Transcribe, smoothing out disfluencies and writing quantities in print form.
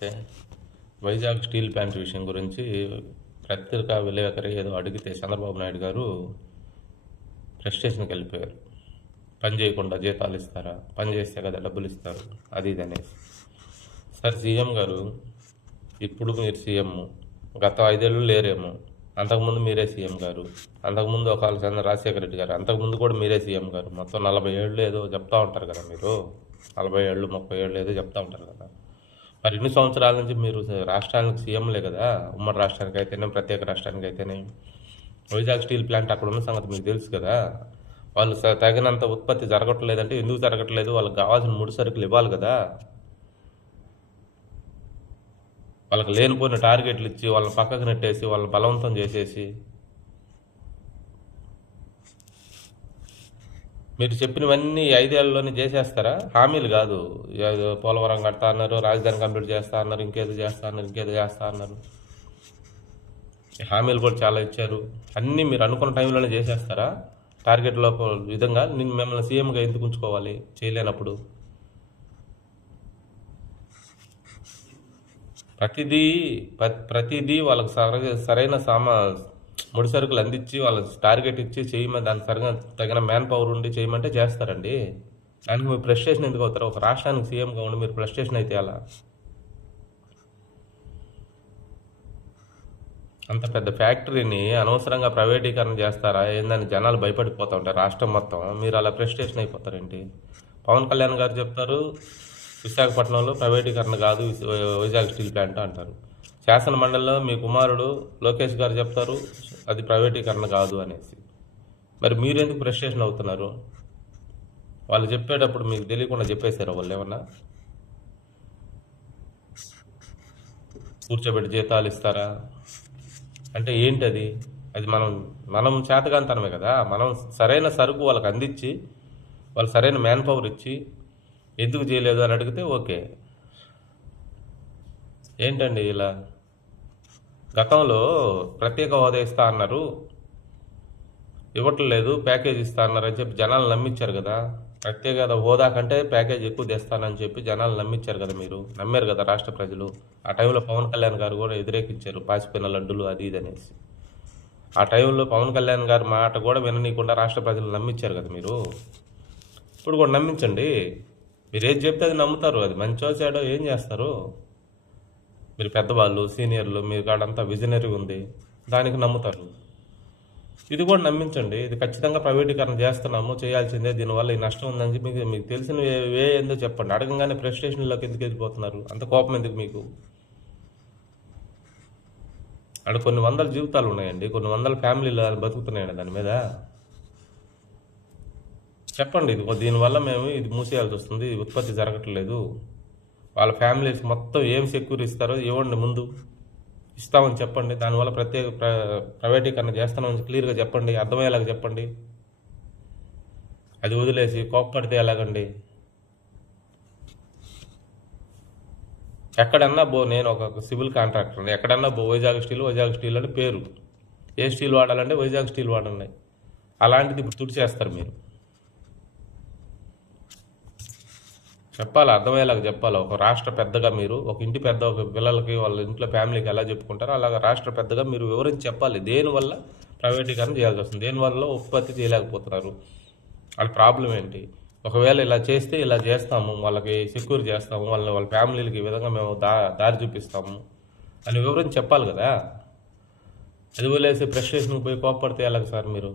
నమస్తే. Vizag steel plant విషయం గురించి పత్రికా విలేకరి ఏదో అడిగితే చంద్రబాబు నాయుడు గారు ప్రెస్ స్టేషన్కి వెళ్ళిపోయారు. పని చేయకుండా జీతాలు ఇస్తారా, పని చేస్తే కదా డబ్బులు ఇస్తారు, అది ఇది అనేసి. సార్ సీఎం గారు, ఇప్పుడు మీరు సీఎం, గత 5 ఏళ్ళు లేరేమో, అంతకుముందు మీరే సీఎం గారు, అంతకుముందు ఒక రాజశేఖర రెడ్డి గారు, అంతకుముందు కూడా మీరే సీఎం గారు. మొత్తం 40 ఏళ్ళు ఏదో చెప్తా ఉంటారు కదా మీరు, 40 ఏళ్ళు 30 ఏళ్ళు ఏదో చెప్తా ఉంటారు కదా. మరి ఇన్ని సంవత్సరాల నుంచి మీరు రాష్ట్రానికి సీఎంలే కదా, ఉమ్మడి రాష్ట్రానికి అయితేనే, ప్రత్యేక రాష్ట్రానికి అయితేనే. వైజాగ్ స్టీల్ ప్లాంట్ అక్కడ ఉన్న సంగతి మీకు తెలుసు కదా. వాళ్ళు తగినంత ఉత్పత్తి జరగట్లేదంటే ఎందుకు జరగట్లేదు, వాళ్ళకి కావాల్సిన ముడి సరుకులు ఇవ్వాలి కదా. వాళ్ళకి లేనిపోయిన టార్గెట్లు ఇచ్చి వాళ్ళని పక్కకు నెట్టేసి వాళ్ళని బలవంతం చేసేసి మీరు చెప్పినవన్నీ 5 ఏళ్లలోనే చేసేస్తారా? హామీలు కాదు. పోలవరం కడతా అన్నారు, రాజధాని కంప్లీట్ చేస్తా అన్నారు, ఇంకేదో చేస్తా అన్నారు. హామీలు కూడా చాలా ఇచ్చారు. అన్నీ మీరు అనుకున్న టైంలోనే చేసేస్తారా? టార్గెట్ లోపల విధంగా మిమ్మల్ని సీఎంగా ఎందుకు ఉంచుకోవాలి చేయలేనప్పుడు? ప్రతిదీ వాళ్ళకి సరైన ముడి సరుకులు అందించి వాళ్ళకి టార్గెట్ ఇచ్చి చేయమని, దానికి సరిగా తగిన మ్యాన్ పవర్ ఉండి చేయమంటే చేస్తారండి. దానికి మీరు ప్రెస్ స్టేషన్ ఎందుకు అవుతారు? ఒక రాష్ట్రానికి సీఎంగా ఉండి మీరు ప్రెస్ స్టేషన్ అయితే అలా అంత పెద్ద ఫ్యాక్టరీని అనవసరంగా ప్రైవేటీకరణ చేస్తారా ఏందని జనాలు భయపడిపోతూ ఉంటారు రాష్ట్రం మొత్తం. మీరు అలా ప్రెస్ స్టేషన్ అయిపోతారేంటి? పవన్ కళ్యాణ్ గారు చెప్తారు విశాఖపట్నంలో ప్రైవేటీకరణ కాదు వైజాగ్ స్టీల్ ప్లాంట్ అంటారు. శాసన మండలిలో మీ కుమారుడు లోకేష్ గారు చెప్తారు అది ప్రైవేటీకరణ కాదు అనేసి. మరి మీరెందుకు ప్రెస్ స్టేషన్ అవుతున్నారు? వాళ్ళు చెప్పేటప్పుడు మీకు తెలియకుండా చెప్పేశారు. వాళ్ళు ఏమన్నా కూర్చోబెట్టి జీతాలు ఇస్తారా అంటే ఏంటది? అది మనం చేతగాంతనమే కదా. మనం సరైన సరుకు వాళ్ళకి అందించి వాళ్ళు సరైన మ్యాన్ పవర్ ఇచ్చి ఎందుకు చేయలేదు అని అడిగితే ఓకే. ఏంటండి ఇలా? గతంలో ప్రత్యేక హోదా ఇస్తా అన్నారు, ఇవ్వట్లేదు, ప్యాకేజ్ ఇస్తా అన్నారు అని చెప్పి జనాలు నమ్మించారు కదా. ప్రత్యేక హోదా కంటే ప్యాకేజ్ ఎక్కువ తెస్తానని చెప్పి జనాలు నమ్మించారు కదా. మీరు నమ్మారు కదా రాష్ట్ర ప్రజలు. ఆ టైంలో పవన్ కళ్యాణ్ గారు కూడా వ్యతిరేకించారు, పాసిపోయిన లడ్డులు అది ఇది అనేసి. ఆ టైంలో పవన్ కళ్యాణ్ గారి మాట కూడా విననీయకుండా రాష్ట్ర ప్రజలు నమ్మించారు కదా మీరు. ఇప్పుడు కూడా నమ్మించండి. మీరు ఏది చెప్తే అది నమ్ముతారు. అది మంచో చెడో ఏం చేస్తారు? మీరు పెద్దవాళ్ళు, సీనియర్లు, మీ కాడంతా విజనరీ ఉంది, దానికి నమ్ముతారు. ఇది కూడా నమ్మించండి. ఇది ఖచ్చితంగా ప్రైవేటీకరణ చేస్తున్నాము, చేయాల్సిందే, దీనివల్ల ఈ నష్టం ఉందని చెప్పి మీకు తెలిసిన వే ఏందో చెప్పండి. అడగంగానే ప్రెస్ స్టేషన్లోకి ఎందుకు వెళ్ళిపోతున్నారు? అంత కోపం ఎందుకు మీకు? అక్కడ కొన్ని వందల జీవితాలు ఉన్నాయండి, కొన్ని వందల ఫ్యామిలీలు బతుకుతున్నాయండి దాని మీద. చెప్పండి దీనివల్ల మేము ఇది మూసేయాల్సి వస్తుంది, ఇది ఉత్పత్తి జరగట్లేదు, వాళ్ళ ఫ్యామిలీస్ మొత్తం ఏం సెక్యూర్ ఇస్తారో ఇవ్వండి, ముందు ఇస్తామని చెప్పండి. దానివల్ల ప్రైవేటీకరణ చేస్తామని క్లియర్గా చెప్పండి, అర్థమయ్యేలాగా చెప్పండి. అది వదిలేసి కోప్పడితే ఎలాగండి? ఎక్కడన్నా నేను ఒక సివిల్ కాంట్రాక్టర్, ఎక్కడన్నా వైజాగ్ స్టీల్ అని పేరు, ఏ స్టీల్ వాడాలంటే వైజాగ్ స్టీల్ వాడండి. అలాంటిది ఇప్పుడు తుడిచేస్తారు మీరు. చెప్పాలి, అర్థమయ్యేలాగా చెప్పాలి. ఒక రాష్ట్ర పెద్దగా మీరు, ఒక ఇంటి పెద్ద, ఒక పిల్లలకి వాళ్ళ ఇంట్లో ఫ్యామిలీకి ఎలా చెప్పుకుంటారో అలాగా రాష్ట్ర పెద్దగా మీరు వివరించి చెప్పాలి. దేనివల్ల ప్రైవేటీకరణ చేయాల్సి వస్తుంది, దేనివల్ల ఉత్పత్తి చేయలేకపోతున్నారు, వాళ్ళ ప్రాబ్లం ఏంటి, ఒకవేళ ఇలా చేస్తే ఇలా చేస్తాము, వాళ్ళకి సెక్యూర్ చేస్తాము, వాళ్ళ ఫ్యామిలీలకి ఈ విధంగా మేము దారి చూపిస్తాము అని వివరించి చెప్పాలి కదా. అది వదిలేసి ప్రెస్ స్టేషన్కి పోయి కోప్పడితే ఎలాగ సార్ మీరు?